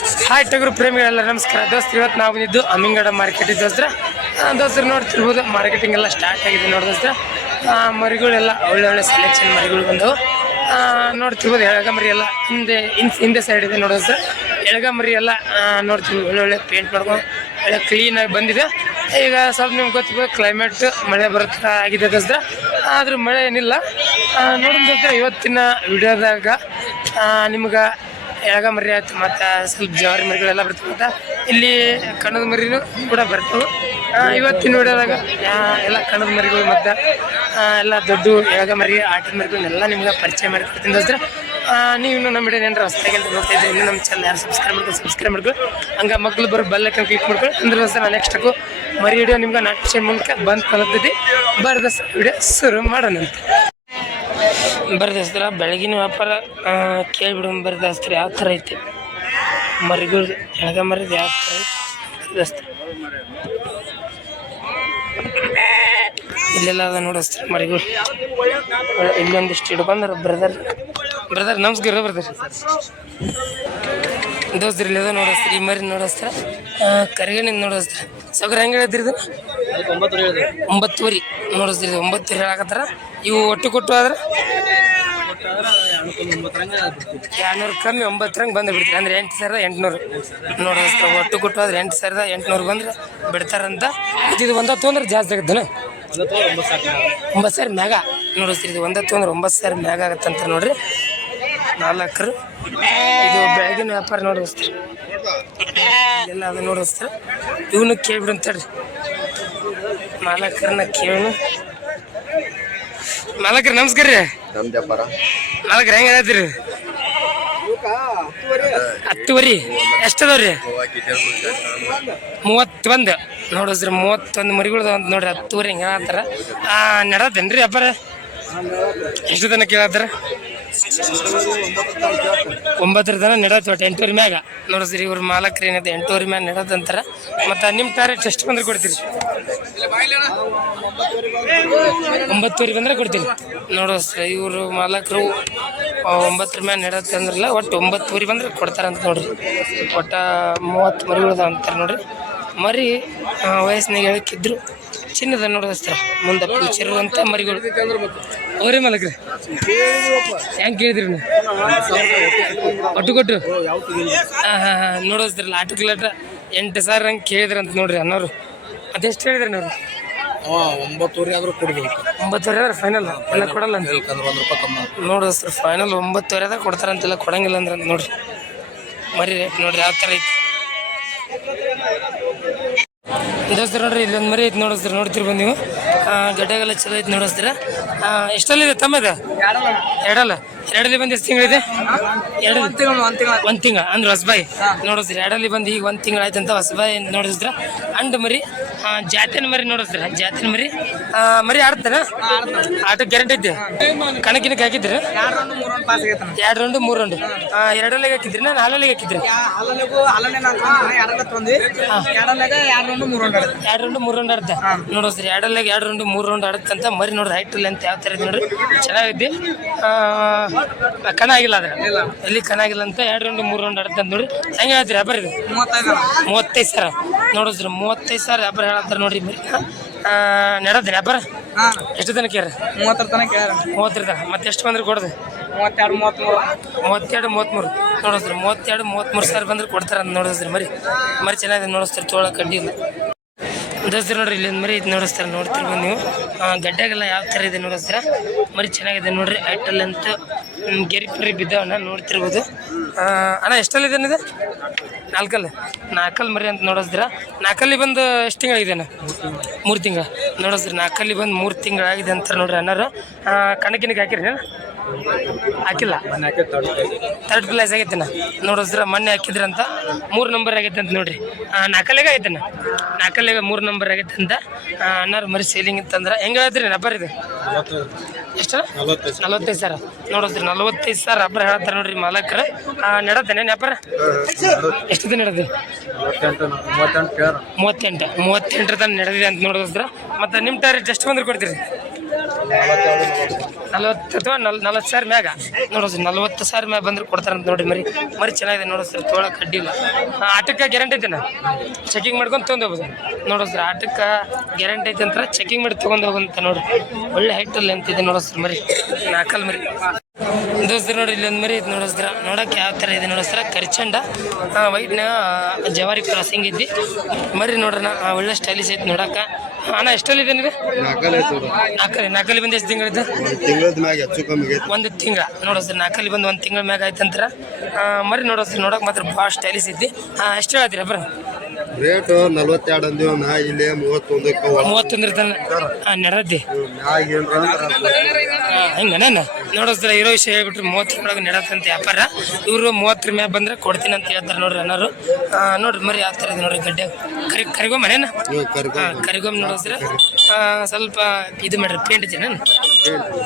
Hi ಟಗರು ಪ್ರೇಮಿಗಳೆಲ್ಲ ನಮಸ್ಕಾರ. ದೋಸ್ತ್ರು ಇವತ್ತು ನಾವು ಬಂದಿದ್ದು ಅಮ್ಮಿಂಗಡ ಮಾರ್ಕೆಟ್ ದೋಸ್ತ್ರ. ದೋಸ್ತರು ನೋಡ್ತಿರ್ಬೋದು ಮಾರ್ಕೆಟಿಂಗ್ ಎಲ್ಲ ಸ್ಟಾರ್ಟ್ ಆಗಿದೆ ನೋಡಿ ದೋಸ್ತ್ರ. ಮರಿಗಳೆಲ್ಲ ಒಳ್ಳೆ ಒಳ್ಳೆ ಸೆಲೆಕ್ಷನ್ ಮರಿಗಳು ಬಂದವು. ನೋಡ್ತಿರ್ಬೋದು ಎಳಗ ಮರಿ ಎಲ್ಲ ಹಿಂದೆ ಹಿಂದೆ ಹಿಂದೆ ಸೈಡ್ ಇದೆ ನೋಡಿ ದೋಸ್ತ್ರ. ಎಳಗ ಮರಿ ಎಲ್ಲ ನೋಡ್ತಿರ್ಬೋದು, ಒಳ್ಳೆ ಒಳ್ಳೆ ಪೇಂಟ್ ಮಾಡ್ಕೊಂಡು ಒಳ್ಳೆ ಕ್ಲೀನಾಗಿ ಬಂದಿದೆ. ಈಗ ಸ್ವಲ್ಪ ನಿಮ್ಗೆ ಗೊತ್ತಿರ್ಬೋದು ಕ್ಲೈಮೇಟ್ ಮಳೆ ಬರುತ್ತಾ ಆಗಿದೆ ದೋಸ್ತ್ರ. ಆದರೂ ಮಳೆ ಏನಿಲ್ಲ. ನೋಡಿ ದೋಸ್ತ್ರ, ಇವತ್ತಿನ ವಿಡಿಯೋದಾಗ ನಿಮ್ಗೆ ಎಳಗ ಮರಿ ಆಯ್ತು ಮತ್ತು ಸ್ವಲ್ಪ ಜವಾರಿ ಮರಿಗಳೆಲ್ಲ ಬರ್ತವೆ ಮತ್ತು ಇಲ್ಲಿ ಕಣದ ಮರಿನೂ ಕೂಡ ಬರ್ತವೆ. ಇವತ್ತಿನ ವಿಡಿಯೋದಾಗ ಎಲ್ಲ ಕಣದ ಮರಿಗಳು ಮತ್ತು ಎಲ್ಲ ದೊಡ್ಡ ಯಾಗ ಮರಿ ಆಟದ ಮರಿಗಳನ್ನೆಲ್ಲ ನಿಮ್ಗೆ ಪರಿಚಯ ಮಾಡಿಕೊಡ್ತೀನಿ ಆ, ನೀವು ಇನ್ನೂ ನಮ್ಮ ವಿಡಿಯೋ ಏನಾರು ಹೊಸ್ದಾಗಿ ಅಂತ ನೋಡ್ತಾ ಇದ್ರೆ ಇನ್ನೂ ನಮ್ಮ ಚಾನಲ್ ಯಾರು ಸಬ್ಸ್ಕ್ರೈಬ್ ಮಾಡ್ಕೊಂಡು ಸಬ್ಸ್ಕ್ರೈಬ್ ಮಾಡ್ಕೊಳ್ಳಿ ಹಂಗೆ ಮಕ್ಕಳು ಬರೋ ಬೆಲ್ಲಕ್ಕೆ ಕ್ಲಿಕ್ ಮಾಡ್ಕೊಳ್ಳಿ ಅಂದ್ರೆ ದೋಸ್ತ ನಾನು ನೆಕ್ಸ್ಟು ಮರಿ ವಿಡಿಯೋ ನಿಮ್ಗೆ ನಾಟ್ಯ ಮೂಲಕ ಬಂದು ಕಲಿತೈತಿ ಬರ್ದ ವಿಡಿಯೋ ಶುರು ಮಾಡೋಣಂತೆ. ಬರ್ದಸ್ತ್ರ ಬೆಳಗಿನ ವ್ಯಾಪಾರ ಕೇಳಿಬಿಡು ಬರ್ದಸ್ತ್ರ ಯಾವ ಥರ ಐತೆ? ಮರಿಗಳು ಎಳಗ ಮರದ ಯಾವ ಥರ ಐತೆ? ಬರ್ದಸ್ತ್ರ ಇಲ್ಲೆಲ್ಲ ಅದ ನೋಡಸ್ತ್ರ ಮರಿಗಳು. ಇಲ್ಲೊಂದಿಷ್ಟು ಹಿಡ್ಕೊಂಡ್ರ ಬ್ರದರ್. ಬ್ರದರ್ ನಮಸ್ಕಾರ ಬ್ರದರ್. ದೋಸ್ತ್ರಿ ಇಲ್ಲದ ನೋಡಸ್ತ್ರ ಈ ಮರಿ ನೋಡಸ್ತ್ರ ಕರಿಗಣಿಂದ ನೋಡಸ್ತ್ರ ಸಗರ ಹೆಂಗೆ ಹೇಳಿದ್ರಿ ಇದು? ಒಂಬತ್ತುವರೆ ನೋಡಿಸ್ರಿ ಇದು ಒಂಬತ್ತುವರೆ ಹೇಳಕತ್ತಾರ. ಇವು ಒಟ್ಟು ಕೊಟ್ಟು ಆದ್ರೆ? ಎರಡ್ನೂರು ಕಮ್ಮಿ ಒಂಬತ್ತರಂಗೆ ಬಂದು ಬಿಡ್ತೀರಿ. ಅಂದ್ರೆ ಎಂಟು ಸಾವಿರದ ಎಂಟುನೂರು. ನೋಡಿಸ್ತಾರೆ ಒಟ್ಟು ಕೊಟ್ಟು ಆದ್ರೆ ಎಂಟು ಸಾವಿರದ ಎಂಟುನೂರು ಬಂದ್ರೆ ಬಿಡ್ತಾರಂತ. ಇದು ಇದು ಒಂದ ತೊಂದ್ರೆ ಜಾಸ್ತಿ ಆಗುತ್ತಲ್ಲ ಒಂಬತ್ತು ಸಾವಿರ ಮ್ಯಾಗ ನೋಡಿಸ್ತೀರಿ ಇದು ಒಂದ ಅಂದ್ರೆ ಒಂಬತ್ತು ಸಾವಿರ ಮ್ಯಾಗ ಆಗತ್ತಂತ ನೋಡ್ರಿ. ನಾಲ್ಕರು. ಇದು ಬೆಳಗಿನ ವ್ಯಾಪಾರ ನೋಡಿಸ್ತಾರೆ ಎಲ್ಲ ಅದು ನೋಡಿಸ್ತಾರೆ ಇವನು ಕೇಳ್ಬಿಡು ನಾಲ್ಕರನ್ನ ಕೇಳಿ ಮಾಲಕರು ನಮಸ್ಕಾರ ರೀ. ಮಾಲಕರು ಹೆಂಗೆ ಹೇಳ್ತೀರಿ? ಹತ್ತುವರಿ. ಎಷ್ಟದವ್ರಿ? ಮೂವತ್ತೊಂದು. ನೋಡಿಸ್ರಿ ಮೂವತ್ತೊಂದು ಮರಿಗಳು ಅಂತ ನೋಡ್ರಿ, ಹತ್ತುವರೆ ಹಿಂಗೆ ಅಂತಾರ. ನಡತ್ತೇನ್ರಿ ಅಬ್ಬರ ಎಷ್ಟು ತನಕ ಕೇಳತ್ತಾರ? ಒಂಬತ್ತರ ನಡತ್ತೆ ಒಟ್ಟು ಎಂಟೂವರೆ ಮ್ಯಾಗ. ನೋಡಿಸ್ರಿ ಇವ್ರ ಮಾಲಕರು ಏನೈತೆ ಎಂಟೂರಿ ಮ್ಯಾಗ ನಡತ್ತಂತಾರ ಮತ್ತು ನಿಮ್ಮ ಟಾರ್ಗೆಟ್ ಎಷ್ಟು ಬಂದ್ರೆ ಕೊಡ್ತೀರಿ? ಒಂಬತ್ತೂರಿ ಬಂದ್ರೆ ಕೊಡ್ತೀರಿ. ಸರ್, ಇವರು ಮಾಲಕರು ಒಂಬತ್ತರ ಮ್ಯಾಗ ನಡತ್ತಂದ್ರಲ್ಲ ಒಟ್ಟು ಒಂಬತ್ತೂರಿ ಬಂದ್ರೆ ಕೊಡ್ತಾರಂತ ನೋಡ್ರಿ. ಒಟ್ಟು ಮೂವತ್ತು ಮರಿಗಳದ ಅಂತಾರೆ ನೋಡ್ರಿ. ಮರಿ ವಯಸ್ಸಿನಾಗ ಹೇಳಕ್ಕಿದ್ರು ಚಿನ್ನದ ನೋಡಿದ್ರ ಮುಂದೆ ಫ್ಯೂಚರ್ ಅಂತ ಮರಿಗಳು. ಅವರೇ ಮಲಕ್ರಿ. ಹೆಂಗೆ ಕೇಳಿದ್ರಿ ನೀವು? ಒಟ್ಟು ಕೊಟ್ಟು ಹಾಂ ಹಾಂ ಹಾಂ ನೋಡಿಸ್ದ್ರಲ್ಲ ಆಟೋ ಕಿಲಾಟ ಎಂಟು ಸಾವಿರ ಹಂಗೆ ಅಂತ ನೋಡ್ರಿ ಅನ್ನೋರು ಅದೆಷ್ಟು ಹೇಳಿದ್ರಿ ನೋಡ್ರಿ ಒಂಬತ್ತುವರೆ ಆದ್ರೂ ಕೊಡ್ಬೇಕು. ಒಂಬತ್ತುವರೆ ಆದ್ರೆ ಫೈನಲ್ ಎಲ್ಲ ಕೊಡಲ್ಲ ಅಂತ. ಯಾಕಂದ್ರೆ ಒಂದು ರೂಪಾಯಿ ಕಮ್ಮಿ ನೋಡು ಸರ್ ಫೈನಲ್ ಒಂಬತ್ತುವರೆದಾಗ ಕೊಡ್ತಾರಂತೆಲ್ಲ ಕೊಡಂಗಿಲ್ಲ ಅಂದ್ರೆ ಅಂತ ನೋಡ್ರಿ. ಮರಿ ರೇಟ್ ನೋಡ್ರಿ ಯಾವ ಥರ ಐತಿ. ದೋಸ್ತರು ನೋಡ್ರಿ ಇಲ್ಲೊಂದು ಮರಿ ಐತಿ ನೋಡಿಸ್ತೀರ ಬಂದು ನೀವು. ಗಡ್ಡೆಗೆಲ್ಲ ಚಲೋ ಐತಿ ನೋಡಿಸ್ತೀರ ಎಷ್ಟಲ್ಲಿದೆ ತಮ್ಮದ? ಎರಡಲ್ಲ. ಎರಡಲ್ಲಿ ಬಂದು ಎಷ್ಟು ತಿಂಗಳಿದೆ? ಎರಡು. ಒಂದು ತಿಂಗಳ ಅಂದ್ರೆ ಹೊಸಬಾಯಿ. ನೋಡಿಸ್ರಿ ಎರಡಲ್ಲಿ ಬಂದು ಈಗ ಒಂದು ತಿಂಗಳು ಆಯ್ತಂತ ಹೊಸಬಾಯಿ ನೋಡಿದ್ರೆ ಅಂಡ್ ಮರಿ ಜಾತಿನ ಮರಿ ನೋಡಿದ್ರೆ ಜಾತಿನ ಮರಿ ಮರಿ ಆಡ್ತಾರ ಆಟ ಗ್ಯಾರಂಟಿ ಇದ್ದೆ ಕಣಕಿನಕ್ಕೆ ಹಾಕಿದ್ರಿ ಎರಡು ರೌಂಡು ಮೂರು ರೌಂಡು ಎರಡಲ್ಲಿಗೆ ಹಾಕಿದ್ರಿ ನಾನು ಹಾಲಲ್ಲಿಗೆ ಹಾಕಿದ್ರಿ ಎರಡು ರೌಂಡು ಮೂರು ರೌಂಡ್ ಆಡುತ್ತೆ. ನೋಡಿಸ್ರಿ ಎರಡಲ್ಲಾಗ ಎರಡು ರೌಂಡು ಮೂರು ರೌಂಡ್ ಆಡುತ್ತಂತ ಮರಿ ನೋಡ್ರಿ ಹೈಟ್ ಇಲ್ಲ ಅಂತ ಯಾವ ಥರ ಇದೆ ನೋಡ್ರಿ? ಚೆನ್ನಾಗೈತಿ ಆ, ಕಣ ಆಗಿಲ್ಲ ಅದ್ರ ಎಲ್ಲಿ ಕಣ ಆಗಿಲ್ಲ ಅಂತ ಎರಡು ರೌಂಡ್ ಮೂರು ರೌಂಡ್ ಆಡುತ್ತೆ ನೋಡಿ ನೋಡ್ರಿ. ಹೆಂಗೆ ಹೇಳ್ತೀರಿ ವ್ಯಾಪಾರ ಇದು? ಮೂವತ್ತೈದು. ಸಾವಿರ ನೋಡಿದ್ರಿ ಮೂವತ್ತೈದು ಸಾವಿರ ವ್ಯಾಪಾರ ಹೇಳತ್ತಾರ ನೋಡ್ರಿ ನಡದ್ರಿ ವ್ಯಾಪಾರ ಎಷ್ಟು ತನಕ ಯಾರ ಮೂವತ್ತರ ತನಕ ಮೂವತ್ತರ ತನಕ. ಮತ್ತೆ ಎಷ್ಟು ಬಂದ್ರೆ ಕೊಡೋದು ಮೂವತ್ತೆರಡು ಮೂವತ್ತ್ಮೂರು ಮೂವತ್ತೆರಡು ಮೂವತ್ತ್ಮೂರು ನೋಡಿಸ್ರಿ ಮೂವತ್ತೆರಡು ಮೂವತ್ತ್ಮೂರು ಸಾವಿರ ಬಂದ್ರೆ ಕೊಡ್ತಾರೆ ಅಂತ ನೋಡಿಸ್ರಿ ಮರಿ. ಮರಿ ಚೆನ್ನಾಗಿದೆ ನೋಡಿಸ್ತಾರೆ ತೋಳ ಕಡ್ಡಿ ನೋಡಿದ್ರಿ ದೋಸ್ತರು ನೋಡ್ರಿ ಇಲ್ಲಿಂದ ಮರಿ ಇದು ನೋಡಿಸ್ತಾರೆ ನೋಡ್ತಿರ್ಬೋದು ನೀವು. ಗಡ್ಡೆಗೆಲ್ಲ ಯಾವ ಥರ ಇದೆ ನೋಡಿಸ್ತೀರ ಮರಿ ಚೆನ್ನಾಗಿದೆ ನೋಡ್ರಿ ಐಟಲ್ ಅಂತ ಗೆರಿ ಬಿದ್ದವನ್ನ ನೋಡ್ತಿರ್ಬೋದು. ಅಣ್ಣ ಎಷ್ಟಲ್ಲಿ ಇದು ನಾಲ್ಕಲ್ಲ. ನಾಲ್ಕಲ್ಲಿ ಮರಿ ಅಂತ ನೋಡಿಸ್ತೀರ ನಾಲ್ಕಲ್ಲಿ ಬಂದು ಎಷ್ಟು ತಿಂಗಳಿದೆ ಮೂರು ತಿಂಗಳ. ನೋಡಿಸ್ರಿ ನಾಲ್ಕಲ್ಲಿ ಬಂದು ಮೂರು ತಿಂಗಳಾಗಿದೆ ಅಂತ ನೋಡ್ರಿ ಅನ್ನಾರು ಕಣಕಿನಕ್ಕೆ ಹಾಕಿರಿ ಹಾಕಿಲ್ಲ? ತರ್ಡ್ ಪ್ಲೇಸ್ ಆಗೈತೆ ನಾ ನೋಡಿದ್ರ ಮೊನ್ನೆ ಹಾಕಿದ್ರಂತ ಮೂರು ನಂಬರ್ ಆಗೈತೆ ಅಂತ ನೋಡ್ರಿ. ನಾಲ್ಕಲ್ಲಿಗೆ ಆಗೈತೆ ನಾ ನಾಲ್ಕಲ್ಲಿಗೆ ಮೂರು ನಂಬರ್ ಆಗೈತೆ ಅಂತ ಅನ್ನಾರು ಮರಿ ಸೇಲಿಂಗ್ ಅಂತಂದ್ರೆ. ಹೆಂಗೆ ಹೇಳ್ತೀರಿ ನಂಬರ್ ಇದು? ಎಷ್ಟು? ನಲವತ್ತೈದು ಸಾವಿರ ನೋಡಿದ್ರಿ ನಲವತ್ತೈದು ಸಾವಿರ ರಬ್ಬರ್ ಹೇಳ್ತಾರೆ ನೋಡ್ರಿ ಮಾಲಕರು. ನಡತ್ತೇನೆ ವ್ಯಾಪಾರ ಎಷ್ಟು ದಿನ ನಡೆದು? ಮೂವತ್ತೆಂಟು. ಮೂವತ್ತೆಂಟರ ತನಕ ನಡೆದಿದೆ ಅಂತ ನೋಡಿದ್ರ? ಮತ್ತೆ ನಿಮ್ಮ ಟೈರ್ ಎಷ್ಟು ಬಂದ್ರೆ ಕೊಡ್ತೀರಿ? ನಲ್ವತ್ತು ಅಥವಾ ನಲ್ ನಲ್ವತ್ತು ಸಾವಿರ ಮ್ಯಾಗ? ನೋಡೋದು ನಲ್ವತ್ತು ಸಾವಿರ ಮ್ಯಾಗ ಬಂದ್ರೆ ಕೊಡ್ತಾರೆ ಅಂತ ನೋಡಿ ಮರಿ. ಮರಿ ಚೆನ್ನಾಗಿದೆ ನೋಡೋ ಸರ್ ತೋಳಕ್ಕೆ ಅಡ್ಡಿಲ್ಲ ಆಟಕ್ಕೆ ಗ್ಯಾರಂಟಿ ಐತೆ ಚೆಕಿಂಗ್ ಮಾಡ್ಕೊಂಡು ತೊಗೊಂಡು ಹೋಗ್ಬೋದು. ನೋಡೋ ಸರ್, ಆಟಕ್ಕೆ ಗ್ಯಾರಂಟಿ ಐತೆ ಅಂತ ಚೆಕಿಂಗ್ ಮಾಡಿ ತೊಗೊಂಡು ಹೋಗಂತ ನೋಡ್ರಿ ಒಳ್ಳೆ ಹೈಟಲ್ಲಿ ಅಂತಿದೆ ನೋಡೋ ಸರ್ ಮರಿ. ನಾಕಲ್ ಮರಿ. ದೋಸ್ತರ ನೋಡ್ರಿ ಇಲ್ಲೊಂದು ಮರಿ ಐತೆ ನೋಡಿಸ್ತಾರ ನೋಡೋಕೆ ಯಾವ ಥರ ಇದೆ ನೋಡಿಸ್ತಾರ ಕರಿಚಂಡ ವೈಟ್ನ ಜವಾರಿ ಕ್ರಾಸಿಂಗ್ ಇದ್ದಿ. ಮರಿ ನೋಡ್ರಣ ಒಳ್ಳೆ ಸ್ಟೈಲಿಶ್ ಐತೆ ನೋಡಕ್ಕೆ. ಅಣ್ಣ ಎಷ್ಟಲ್ಲಿ ಇದೆ ನೀವು ನಾಲ್ಕಲ್ಲಿ ನೋಡು. ನಾಲ್ಕಲ್ಲಿ ಬಂದು ಎಷ್ಟು ತಿಂಗಳಿದ್ದು ಆಗೈತೆ. ಒಂದು ತಿಂಗಳ. ನೋಡೋ ಸರ್ ನಾಲ್ಕಲ್ಲಿ ಬಂದು ಒಂದು ತಿಂಗಳ ಮ್ಯಾಗ ಆಯ್ತಂತ್ರ ಮರಿ ನೋಡೋ ಸರ್ ನೋಡಕ್ಕೆ ಮಾತ್ರ ಭಾಳ ಸ್ಟೈಲಿಶ್ ಐತಿ. ಎಷ್ಟು ಹೇಳ್ತೀರ ಬರ? ರೇಟ್ ನಲ್ವತ್ತೆರಡು ಅಂದಿವ ನಾ ಇಲ್ಲಿ ಮೂವತ್ತೊಂದಕ್ಕೆ ಒಳ- ಮೂವತ್ತೊಂದ್ರ ತನ ಹಾಂ ನಡದ್ದಿ ಮ್ಯಾಗ ಏನ್ರ ಅಂದ್ರೆ ಹಿಂಗ ನಾನು ನೋಡೋ ಸರ್ ಇರೋ ವಿಷಯ ಹೇಳ್ಬಿಟ್ರೆ ಮೂವತ್ತರೊಳಗೆ ನಡತ್ತಂತ ವ್ಯಾಪಾರ. ಇವರು ಮೂವತ್ತರ ಮ್ಯಾಗ ಬಂದ್ರೆ ಕೊಡ್ತೀನಿ ಅಂತ ಹೇಳ್ತಾರೆ ನೋಡ್ರಿ ಅನ್ನೋರು ನೋಡ್ರಿ ಮರಿ ಯಾವ ಥರ ಇದೆ ನೋಡ್ರಿ ಗಡ್ಡೆ. ಕರಿ ಕರಿಗೋ ಮನೇನ ಕರಿಗೊಮ್ಮ. ಕರಿಗೊಮ್ಮೆ ನೋಡಿದ್ರೆ ಸ್ವಲ್ಪ ಇದು ಮಾಡ್ರಿ ಪೇಂಟ್ ನಾನು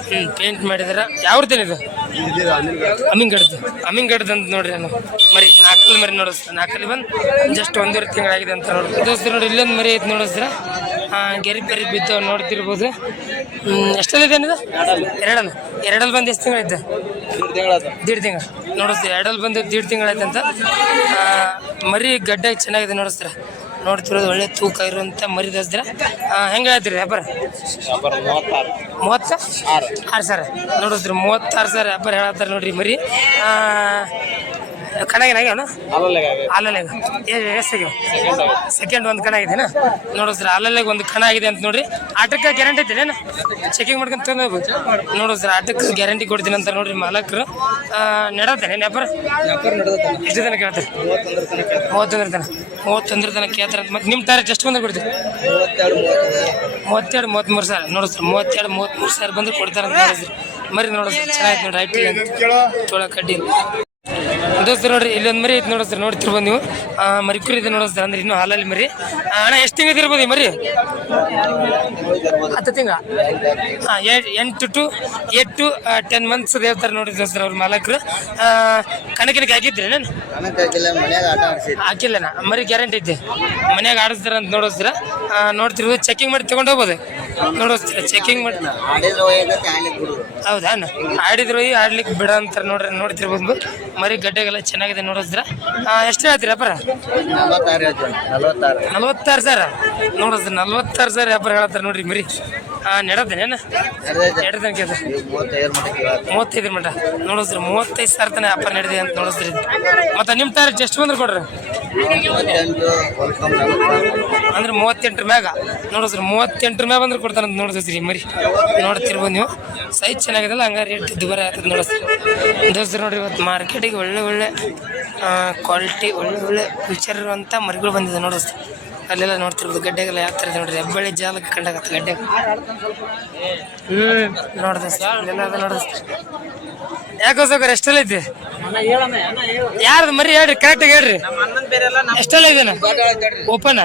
ಹ್ಞೂ ಪೇಂಟ್ ಮಾಡಿದ್ರೆ ಯಾವ್ದೇನಿದು ಇದು ಇದ್ದೀರಾ ಗಡ್ದು. ಅಮ್ಮಿಂಗಡ್ದು ಅಮ್ಮಿಂಗಡ್ದು ಅಂತ ನೋಡ್ರಿ ನಾನು ಮರಿ ನಾಲ್ಕಲ್ಲಿ ಮರಿ ನೋಡಿಸ್ತಾರೆ ನಾಲ್ಕಲ್ಲಿ ಬಂದು ಜಸ್ಟ್ ಒಂದೂವರೆ ತಿಂಗಳಾಗಿದೆ ಅಂತ ನೋಡಿ ದೋಸ್ತ ನೋಡಿ ಇಲ್ಲೊಂದು ಮರಿ ಐತೆ ನೋಡಿಸ್ರೆ ಗೆರಿ ಪೆರಿ ಬಿದ್ದು ನೋಡ್ತಿರ್ಬೋದು. ಹ್ಮ್, ಎಷ್ಟಲ್ಲಿದೆ ಇದು ಎರಡಲ್ಲ ಎರಡಲ್ಲಿ ಬಂದು ಎಷ್ಟು ತಿಂಗಳೈತೆ ದೀಡ್ ತಿಂಗಳು. ನೋಡಿಸ್ತೀವಿ ಎರಡಲ್ಲಿ ಬಂದು ದೀಡ್ ತಿಂಗಳೈತೆ ಅಂತ. ಮರಿ ಗಡ್ಡ ಚೆನ್ನಾಗಿದೆ ನೋಡಿಸ್ತೀರ? ನೋಡ್ತಿರೋದು ಒಳ್ಳೆ ತೂಕ ಇರುವಂಥ ಮರಿ ದೋಸ್ತ್ರ. ಹೆಂಗೆ ಹೇಳ್ತೀರಿ ವ್ಯಾಪಾರ? ಮೂವತ್ತ? ಆರು. ಸರ್ ನೋಡಿದ್ರಿ ಮೂವತ್ತಾರು ಸರ್ ವ್ಯಾಪಾರ ಹೇಳತ್ತಾರೆ ನೋಡ್ರಿ ಮರಿ. ಕಣಗಿನಾಗ್ಯಾವನ ಅಲ್ಲಲ್ಲೇಗ ಎಷ್ಟಾಗ್ಯಾವ ಸೆಕೆಂಡ್ ಒಂದು ಕಣ ಆಗಿದೆನಾ ಸರ್ ಅಲ್ಲಲ್ಲೇ ಒಂದು ಕಣ ಆಗಿದೆ ಅಂತ ನೋಡ್ರಿ. ಆಟಕ್ಕೆ ಗ್ಯಾರಂಟಿ ಐತೆ ಚೆಕಿಂಗ್ ಮಾಡ್ಕೊಂತ ತೊಗೊಂಡೋಗ್ಬೋದು ಸರ್ ಆಟಕ್ಕೆ ಗ್ಯಾರಂಟಿ ಕೊಡ್ತೀನಿ ಅಂತ ನೋಡ್ರಿ ಮಾಲಕರು. ನಡತ್ತೇನೆ ನೆಪರ್ ಎಷ್ಟು ದಿನ ಕೇಳ್ತಾರೆ? ಮೂವತ್ತೊಂದ್ರ ತನಕ. ಮೂವತ್ತೊಂದ್ರ ತನಕ. ಕೇಳ್ತಾರೆ ಅಂತ. ಮತ್ತೆ ನಿಮ್ಮ ಟಾರ್ಗೆಟ್ ಎಷ್ಟು ಬಂದ್ರೆ ಕೊಡ್ತೀವಿ ಮೂವತ್ತೆರಡು ಮೂವತ್ತ್ಮೂರು ಸಾವಿರ. ನೋಡಿಸ್ರಿ ಮೂವತ್ತೆರಡು ಮೂವತ್ತ್ಮೂರು ಸಾವಿರ ಬಂದ್ರೆ ಕೊಡ್ತಾರೆ ಅಂತ ಹೇಳಿದ್ರಿ ಮರಿ ನೋಡೋದು ಚೆನ್ನಾಗಿತ್ತು ನೋಡ್ರಿ ಐಟಿ ತೊಳ ಕಡ್ಡಿ ದೋಸ್ತರು ನೋಡ್ರಿ ಇಲ್ಲೊಂದು ಮರಿ ಐತೆ ನೋಡಿಸ್ರಿ ನೋಡ್ತಿರ್ಬೋದು ನೀವು. ಮರಿ ಕುರಿ ಇದೆ ನೋಡಿಸ್ರಿ ಅಂದ್ರೆ ಇನ್ನೂ ಹಾಲಲ್ಲಿ ಮರಿ. ಅಣ್ಣ ಎಷ್ಟು ತಿಂಗಳು ಇರ್ಬೋದು ಈ ಮರಿ? ಹತ್ತು ತಿಂಗಳ? ಹಾಂ ಎಂಟು to eight to ten months ಹೇಳ್ತಾರೆ ನೋಡಿ ದೋಸ್ತರು ಅವ್ರ ಮಾಲಕರು. ಕಣಕಿನಕ್ಕೆ ಹಾಕಿದ್ರಿ ನಾನು ಹಾಕಿಲ್ಲಣ್ಣ ಮರಿ ಗ್ಯಾರಂಟಿ ಐತೆ. ಮನ್ಯಾಗ ಆಡಿಸ್ತಾರ ಅಂತ ನೋಡಿಸ್ತೀರ ನೋಡ್ತಿರ್ಬೋದು ಚೆಕಿಂಗ್ ಮಾಡಿ ತಗೊಂಡು ಹೋಗ್ಬೋದು. ನೋಡಿಸ್ತೀರ ಚೆಕಿಂಗ್ ಮಾಡಿ ಹೌದಾ? ಆಡಿದ್ರು ಈ ಆಡ್ಲಿಕ್ಕೆ ಬಿಡ ಅಂತಾರೆ ನೋಡ್ರಿ ನೋಡ್ತಿರ್ಬೋದು ಮರಿ ಗಡ್ಡೆಗೆಲ್ಲ ಚೆನ್ನಾಗಿದೆ ನೋಡಿದ್ರ ಎಷ್ಟು ಹೇಳ್ತೀರಿ ಅಪ್ಪರ ನಲವತ್ತಾರು ಸರ್ ನೋಡಿಸ್ರಿ ನಲ್ವತ್ತಾರು ಸರ್ ವ್ಯಾಪಾರ ಹೇಳ್ತಾರೆ ನೋಡ್ರಿ ಮರಿ. ಹಾಂ ನಡದೇನ. ಮೂವತ್ತೈದು ಮಟ ನೋಡಿಸ್ರಿ ಮೂವತ್ತೈದು ಸಾವಿರ ತಾನೆ ಅಪ್ಪ ನಡೆದಿದೆ ಅಂತ ನೋಡಿದ್ರಿ ಮತ್ತೆ ನಿಮ್ಮ ಟಾರ್ಗೆಟ್ ಎಷ್ಟು ಬಂದ್ರೆ ಕೊಡ್ರಿ? ಅಂದ್ರೆ ಮೂವತ್ತೆಂಟ್ರ ಮ್ಯಾಗ. ನೋಡಿದ್ರಿ ಮೂವತ್ತೆಂಟ್ರ ಮ್ಯಾಗ ಬಂದ್ರೆ ಕೊಡ್ತಾನೆ ನೋಡ್ತೀರಿ ಮರಿ. ನೋಡ್ತಿರ್ಬೋದು ನೀವು. ಸೈಜ್ ಚೆನ್ನಾಗಿದಲ್ಲ ಹಂಗ ರೇಟ್ ದುಬಾರಿ ಆಗ್ತದೆ ನೋಡಿಸ್ತೀರಿ ದೋಸ್ತರು ನೋಡ್ರಿ, ಇವತ್ತು ಮಾರ್ಕೆಟಿಗೆ ಒಳ್ಳೆ ಒಳ್ಳೆ ಕ್ವಾಲಿಟಿ ಒಳ್ಳೆ ಒಳ್ಳೆ ಫೀಚರ್ ಇರುವಂಥ ಮರಿಗಳು ಬಂದಿದೆ ನೋಡಿಸ್ತೀವಿ ಅಲ್ಲೆಲ್ಲ ನೋಡ್ತಿರ್ಬೋದು, ಗಡ್ಡೆಗೆಲ್ಲ ಯಾವ ಥರ ಇದೆ ನೋಡ್ರಿ. ಹೆಬ್ಬಳ್ಳಿ ಜಾಲಕ್ಕೆ ಕಂಡಾಗತ್ತೆ ಗಡ್ಡೆ. ಹ್ಞೂ ನೋಡಿದೆ ಇಲ್ಲೆಲ್ಲ ಅದ ನೋಡಿಸ್ರಿ ಯಾಕೋಸ್ಕರ ಎಷ್ಟೆಲ್ಲ ಐತಿ ಯಾರ್ದು ಮರಿ ಹೇಳ್ರಿ ಕರೆಕ್ಟಾಗಿ ಹೇಳ್ರಿ. ಎಷ್ಟೆಲ್ಲ ಇದೆನಾ ಓಪನ್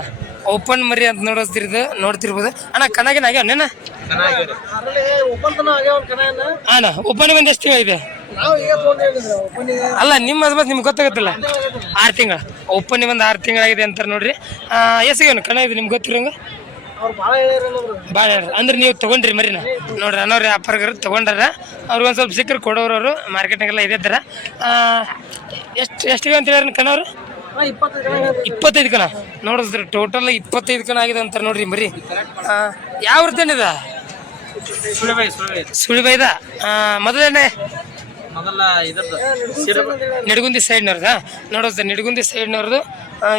ಓಪನ್ ಮರಿ ಅಂತ ನೋಡಿಸ್ತಿರ್ದು, ನೋಡ್ತಿರ್ಬೋದು. ಅಣ್ಣ, ಕಣಗಿನ ಆಗ್ಯಾವ ನೇನ ಅಣ್ಣ, ಓಪನ್ ಬಂದ ಎಷ್ಟು ಇದೆ? ಅಲ್ಲ, ನಿಮ್ಮ ಹಸ್ಬತ್ ನಿಮ್ಗೆ ಗೊತ್ತಾಗತ್ತಲ್ಲ? ಆರು ತಿಂಗಳ. ಓಪನ್ ಬಂದು ಆರು ತಿಂಗಳಾಗಿದೆ ಅಂತಾರೆ ನೋಡ್ರಿ. ಎಸಗೇನು, ಕಣ ಇದೆ ನಿಮ್ಗೆ ಗೊತ್ತಿರಂಗ? ಭಾಳ ಅಂದ್ರೆ ನೀವು ತಗೊಂಡ್ರಿ ಮರಿನ? ನೋಡ್ರಿ ಅನ್ನೋರು ವ್ಯಾಪಾರಗಾರ ತಗೊಂಡಾರ. ಅವ್ರಿಗೆ ಒಂದು ಸ್ವಲ್ಪ ಸಿಕ್ಕರು ಕೊಡೋರು ಅವರು, ಮಾರ್ಕೆಟ್ನಾಗೆಲ್ಲ ಇದೆ ಥರ ಎಷ್ಟು ಎಷ್ಟಿಗೆ ಅಂತ ಹೇಳಿ ಕಣವ್ರು ಇಪ್ಪತ್ತೈದು ಕಣ ನೋಡಿದ್ರಿ ಟೋಟಲ್ ಇಪ್ಪತ್ತೈದು ಕಣ ಆಗಿದೆ ಅಂತಾರೆ ನೋಡ್ರಿ ಮರಿ ಯಾವ ಇದ? ಸುಳಿಬೈದ ಮೊದಲೇನೆ? ಮೊದಲ ಸೈಡ್ ನಿಡಗುಂದಿ. ಸೈಡ್ನವ್ರದ? ನೋಡೋದು ನಿಡಗುಂದಿ ಸೈಡ್ನವ್ರದ್ದು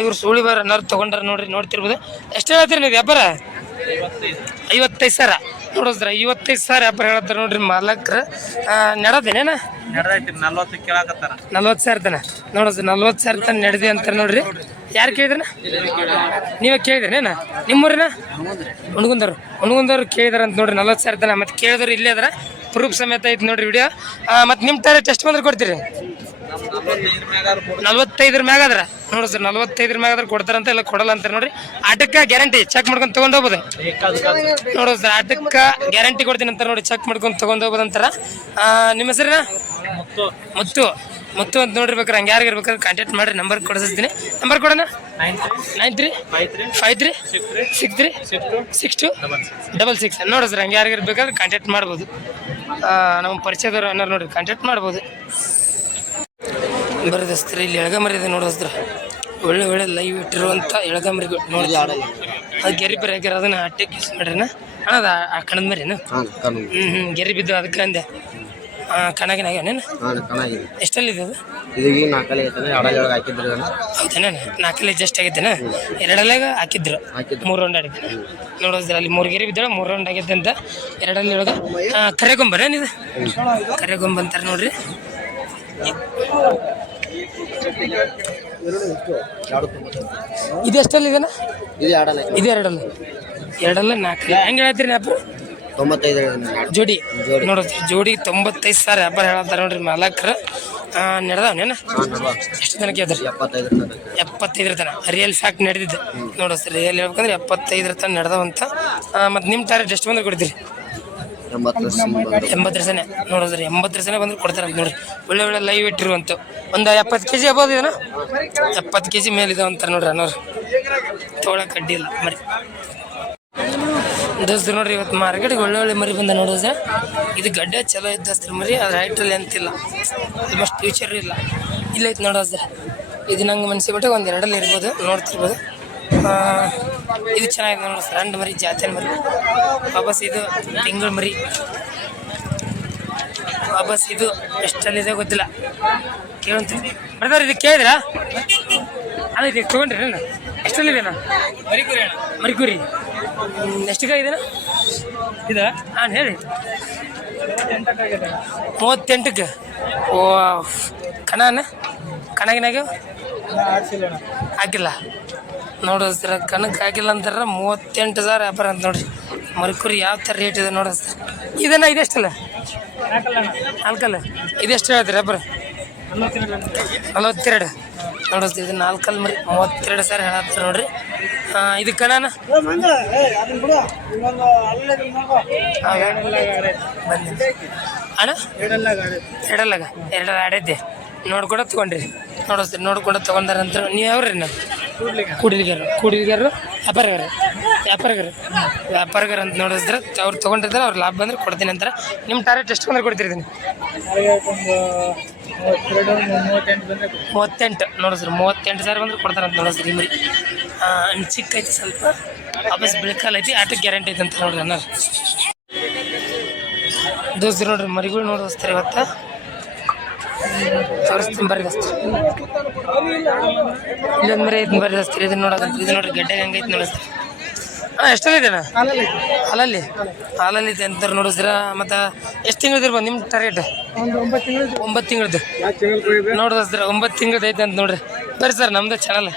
ಇವ್ರು ಸುಳಿಬಾರ ನರ್ ತೊಗೊಂಡಾರ ನೋಡ್ರಿ ನೋಡ್ತಿರ್ಬೋದು. ಎಷ್ಟು ಹೇಳ್ತೀರಿ ನೀವು ವ್ಯಾಪಾರ? ಐವತ್ತೈದು ಸಾವಿರ. ನೋಡಿದ್ರ ಐವತ್ತೈದು ಸಾವಿರ ವ್ಯಾಪಾರ ಹೇಳತ್ತಾರ ನೋಡ್ರಿ ಮಾಲಕ್ರ. ನೆಡೋದೇನೇನ? ನಲ್ವತ್ತು ಸಾವಿರ ತನ. ನೋಡೋದು ನಲ್ವತ್ತು ಸಾವಿರ ತನ ನಡೆದಿ ಅಂತಾರೆ ನೋಡ್ರಿ. ಯಾರು ಕೇಳಿದ್ರನ? ನೀವೇ ಕೇಳಿದ್ರೇನ ನಿಮ್ಮೂರಿನ? ಹುಣ್ಗುಂದವ್ರು ಹುಣ್ಗುಂದವ್ರು ಕೇಳಿದಾರ ಅಂತ ನೋಡ್ರಿ ನಲ್ವತ್ತು ಸಾವಿರ ತನ. ಮತ್ತೆ ಕೇಳಿದ್ರು ಇಲ್ಲೇ ಅದ್ರ ಪ್ರೂಫ್ ಸಮೇತ ಐತೆ ನೋಡ್ರಿ ವಿಡಿಯೋ ಮತ್ತು ನಿಮ್ಮ ಟಾರ್ಗೆಟ್ ಎಷ್ಟು ಬಂದ್ರೆ ಕೊಡ್ತೀರಿ? ನಲ್ವತ್ತೈದ್ರ ಮ್ಯಾಗ ಅದ್ರ ನೋಡ್ರಿ ಸರ್ ನಲ್ವತ್ತೈದ್ರ ಮ್ಯಾಗ ಅದ್ರ ಕೊಡ್ತಾರಂತ ಇಲ್ಲ ಕೊಡಲ್ಲ ಅಂತ ನೋಡ್ರಿ. ಆಟಕ್ಕೆ ಗ್ಯಾರಂಟಿ ಚೆಕ್ ಮಾಡ್ಕೊಂಡು ತೊಗೊಂಡು ಹೋಗ್ಬೋದು. ನೋಡ್ರಿ ಸರ್ ಆಟಕ್ಕೆ ಗ್ಯಾರಂಟಿ ಕೊಡ್ತೀನಿ ಅಂತ ನೋಡಿ ಚೆಕ್ ಮಾಡ್ಕೊಂಡು ತೊಗೊಂಡು ಹೋಗ್ಬೋದು ಅಂತಾರ. ನಿಮ್ಮ ಹೆಸರಿನ? ಮುತ್ತು. ಮುತ್ತು. ಅಂತ ನೋಡಿರ್ಬೇಕಾರೆ ಹಂಗೆ ಯಾರಿಗೆ ಇರ್ಬೇಕಾದ್ರೆ ಕಾಂಟ್ಯಾಕ್ಟ್ ಮಾಡಿರಿ ನಂಬರ್ ಕೊಡಿಸ್ತೀನಿ ನಂಬರ್ ಕೊಡೋಣ? Nine three five three six three six two double six ನೋಡ್ರಿ ಸರ್ ಹಂಗೆ ಯಾರಿಗೆ ಇರ್ಬೇಕಾದ್ರೆ ಕಾಂಟ್ಯಾಕ್ಟ್ ಮಾಡ್ಬೋದು. ನಮ್ಮ ಪರಿಚಯದವ್ರು ಅನ್ನೋರು ನೋಡ್ರಿ ಕಾಂಟ್ಯಾಕ್ಟ್ ಮಾಡ್ಬೋದು. ಬರೀ ದೋಸ್ತ್ರಿ ಇಲ್ಲಿ ಎಳಗಮರಿ ಇದೆ ನೋಡಿ ದೋಸ್ತ್ರ ಒಳ್ಳೆ ಒಳ್ಳೆ ಲೈವ್ ಇಟ್ಟಿರುವಂಥ ಎಳಗಮರಿಗಳು ನೋಡಿ. ಅದು ಗೆರಿ ಬರ ಹಾಕ್ಯಾರ ಅದನ್ನ ಅಟ್ಟೆ ಕಿಸ್ ಮಾಡ್ರಿನ? ಅಣ್ಣ ಅದು ಆ ಕಣದ ಮರಿನ? ಹ್ಞೂ ಹ್ಞೂ ಗೆರಿ ಬಿದ್ದು ಅದಕ್ಕೆ ಅಂದೆ. ಕಣಗಿನ ಕಣ್ಣಾಗಿದೆ ಎಷ್ಟಲ್ಲಿದೆ ಅದು ಇದು ಈಗ ನಾಲ್ಕಲ್ಲಿ ಹಾಕಿದ್ರಿ ಹೌದೇನ ನಾಲ್ಕಲ್ಲಿ ಜಸ್ಟ್ ಆಗೈತೆನ? ಎರಡಲ್ಲಾಗ ಹಾಕಿದ್ರು. ಮೂರು ರೌಂಡ್ ಆಡಿದ್ದೆ ನೋಡಿದ್ರೆ ಅಲ್ಲಿ ಮೂರು ಗೆರೆ ಬಿದ್ದಾಳೆ ಮೂರು ರೌಂಡ್ ಆಗೈತೆ ಅಂತ. ಎರಡಲ್ಲಿ ಒಳಗೆ ಕರೆಗೊಂಬರೇನಿದೆ ಕರೆಗೊಂಬ ಅಂತಾರೆ ನೋಡ್ರಿ. ಎರಡು ತೊಂಬತ್ತು ಇದು ಎಷ್ಟಲ್ಲಿ ಇದೆನ? ಇದು ಎರಡಲ್ಲ. ಇದು ಎರಡಲ್ಲ. ಎರಡಲ್ಲ ನಾಲ್ಕು. ಹೆಂಗೆ ಹೇಳ್ತೀರಿ ವ್ಯಾಪಾರ ತೊಂಬತ್ತೈದು ಜೋಡಿ. ನೋಡ್ರಿ ಜೋಡಿ ತೊಂಬತ್ತೈದು ಸಾವಿರ ವ್ಯಾಪಾರ ಹೇಳತ್ತಾರ ನೋಡ್ರಿ ಮಾಲಕ್ರು. ನಡೆದವನೇನ ಎಷ್ಟು ತನಕ ಕೇಳ್ತಾರೆ ಎಪ್ಪತ್ತೈದು ಎಪ್ಪತ್ತೈದರ ತನ ರಿಯಲ್ ಫ್ಯಾಕ್ಟ್ ನಡೆದಿದ್ದು. ನೋಡೋ ಸರ್ ರಿಯಲ್ ಹೇಳ್ಬೇಕಂದ್ರೆ ಎಪ್ಪತ್ತೈದರ ತನ ನಡೆದವಂತ. ಮತ್ತು ನಿಮ್ಮ ಟಾರ್ಗೆಟ್ ಎಷ್ಟು ಬಂದ್ರೆ ಕೊಡ್ತೀರಿ? ಎಂಬತ್ತು ಎಂಬತ್ತರ ಸನೆ ನೋಡಿದ್ರಿ ಎಂಬತ್ತು ಸನೆ ಬಂದ್ರೆ ಕೊಡ್ತಾರೆ ನೋಡ್ರಿ. ಒಳ್ಳೆ ಒಳ್ಳೆ ಲೈವ್ ಇಟ್ಟಿರುವಂತ ಒಂದು ಎಪ್ಪತ್ತು ಕೆ ಜಿ ಆಗ್ಬೋದು ಇದನ್ನ ಎಪ್ಪತ್ತು ಕೆ ಜಿ ಮೇಲೆ ಇದಾವ ಅಂತಾರೆ ನೋಡ್ರಿ ಅನ್ನೋರು ತೊಗೊಳಕ್ಕೆ ಅಡ್ಡಿ ಇಲ್ಲ ಮರಿ. ದೋಸ್ತರು ನೋಡ್ರಿ ಇವತ್ತು ಮಾರ್ಕೆಟ್ಗೆ ಒಳ್ಳೆ ಒಳ್ಳೆ ಮರಿ ಬಂದ ನೋಡಿದ್ರೆ ಇದು ಗಡ್ಡೆ ಚಲೋ ಇದ್ದಸ್ತ್ರ ಮರಿ ಅದ್ರ ಹೈಟಲ್ಲಿ ಅಂತಿಲ್ಲ ಆಲ್ಮೋಸ್ಟ್ ಫ್ಯೂಚರ್ ಇಲ್ಲ. ಇಲ್ಲ ಐತೆ ನೋಡೋದ್ರೆ ಇದು ನಂಗೆ ಮನ್ಸಿಗೆ ಬಿಟ್ಟು ಒಂದು ಎರಡಲ್ಲಿ ಇರ್ಬೋದು ನೋಡ್ತಿರ್ಬೋದು. ಇದು ಚೆನ್ನಾಗಿದೆ ನೋಡಿ ಸಣ್ಣ ಮರಿ ಜಾತ್ರೆ ಮರಿ. ವಾಪಸ್ ಇದು ತಿಂಗಳ ಮರಿ. ವಾಪಸ್ ಇದು ಎಷ್ಟಲ್ಲಿದೆ ಗೊತ್ತಿಲ್ಲ. ಕೇಳಂತೀವಿ ಬರ್ತಾರೆ ಇದು ಕೇಳಿದ್ರಾ? ಅದೇ ಇದು ತೊಗೊಂಡ್ರಿ ನಾನು ಎಷ್ಟಲ್ಲಿದೆನಾ ಮರಿಕುರಿ ಮರಿಕುರಿ ಎಷ್ಟಕ್ಕೆ ಇದ ಇದು? ಹಾಂ ಹೇಳಿ ಮೂವತ್ತೆಂಟಕ್ಕೆ. ಓ ಕಣನ ಕಣಗಿನಾಗ? ಹಾಕಿಲ್ಲ. ನೋಡು ಸರ್ ಕಣಕ್ಕೆ ಹಾಕಿಲ್ಲ ಅಂತಾರ ಮೂವತ್ತೆಂಟು ಸಾವಿರ ವ್ಯಾಪಾರ ಅಂತ ನೋಡ್ರಿ. ಮರಿಕುರಿ ಯಾವ ಥರ ರೇಟ್ ಇದೆ ನೋಡ ಸರ್. ಇದನ್ನ ಇದೆಷ್ಟಲ್ಲ? ನಾಲ್ಕಲ್ಲ? ಇದೆಷ್ಟು ಹೇಳ್ತೀರಿ ವ್ಯಾಪಾರ? ನಲವತ್ತೆರಡು. ನೋಡಿ ಇದು ನಾಲ್ಕಲ್ಲಿ ಮರಿ ಮೂವತ್ತೆರಡು ಸಾವಿರ ಹೇಳತ್ತಾರೆ ನೋಡ್ರಿ. ಇದು ಕಣನ ಬಂದೆ ಅಣ್ಣ? ಎರಡಲ್ಲಾಗ? ಎರಡಲ್ಲ ಆಡೈತೆ. ನೋಡ್ಕೊಂಡು ತೊಗೊಂಡ್ರಿ. ನೋಡಿಸ್ತೀರಿ ನೋಡ್ಕೊಂಡು ತಗೊಂಡಾರ ಅಂತ ನೀವು ಯಾವ್ರಿ ನಾವು? ಕೂಡಿಲ್ಗಾರು. ಕೂಡಿಲ್ಗಾರು ವ್ಯಾಪಾರಗಾರ ವ್ಯಾಪಾರಗಾರ ವ್ಯಾಪಾರಗಾರ ಅಂತ ನೋಡಿದ್ರೆ ಅವ್ರು ತೊಗೊಂಡಿದ್ರೆ ಅವ್ರು ಲಾಭ ಬಂದ್ರೆ ಕೊಡ್ತೀನಿ ಅಂತಾರೆ. ನಿಮ್ಮ ಟಾರ್ಗೆಟ್ ಎಷ್ಟು ಬಂದ್ರೆ ಕೊಡ್ತಿರ್ತೀನಿ? ಮೂವತ್ತೆಂಟು ನೋಡಿಸ್ರಿ ಮೂವತ್ತೆಂಟು. ಸಾವಿರ ಬಂದ್ರೆ ಕೊಡ್ತಾರೆ ಅಂತ ನೋಡಿ ಈ ಮರಿ ಆ, ಇನ್ನು ಚಿಕ್ಕ ಐತಿ ಸ್ವಲ್ಪ ವಾಪಸ್ ಬೆಳಕಾಲ ಐತಿ ಆಟಕ್ಕೆ ಗ್ಯಾರಂಟಿ ಐತೆ ಅಂತ ನೋಡ್ರಿ ಅಣ್ಣ ದೋಸ್ತಿ ನೋಡ್ರಿ ಮರಿಗಳು ನೋಡಿಸ್ತಾರೆ ಇವತ್ತು. ತೋರಿಸ್ತೀನಿ ಬರ್ರಿ ಅಷ್ಟು ಇಲ್ಲೊಂದು ಮರಿ ಐತಿ ಬರ್ರಿ ದೋಸ್ತ್ರಿ ಇದನ್ನ ನೋಡೋದಂತ, ಇದು ನೋಡ್ರಿ ಗಡ್ಡೆ ಹೆಂಗೈತಿ ನೋಡಿಸ್ತಾರೆ ಹಾಂ ಎಷ್ಟಲ್ಲಿದೆನಾ ಹಾಲಲ್ಲಿ? ಹಾಲಲ್ಲಿ ಇದೆ ಅಂತಾರೆ ನೋಡಿಸ್ತೀರ? ಮತ್ತು ಎಷ್ಟು ತಿಂಗಳದ್ದು ಇರ್ಬೋದು ನಿಮ್ಮ ಟಾರ್ಗೆಟ್ ಒಂಬತ್ತು ತಿಂಗಳದ್ದು ನೋಡಿದ್ರ ಒಂಬತ್ತು ತಿಂಗಳದ್ದು ಐತೆ ಅಂತ ನೋಡ್ರಿ. ಬರ್ರಿ ಸರ್, ನಮ್ದು ಚಾನಲ್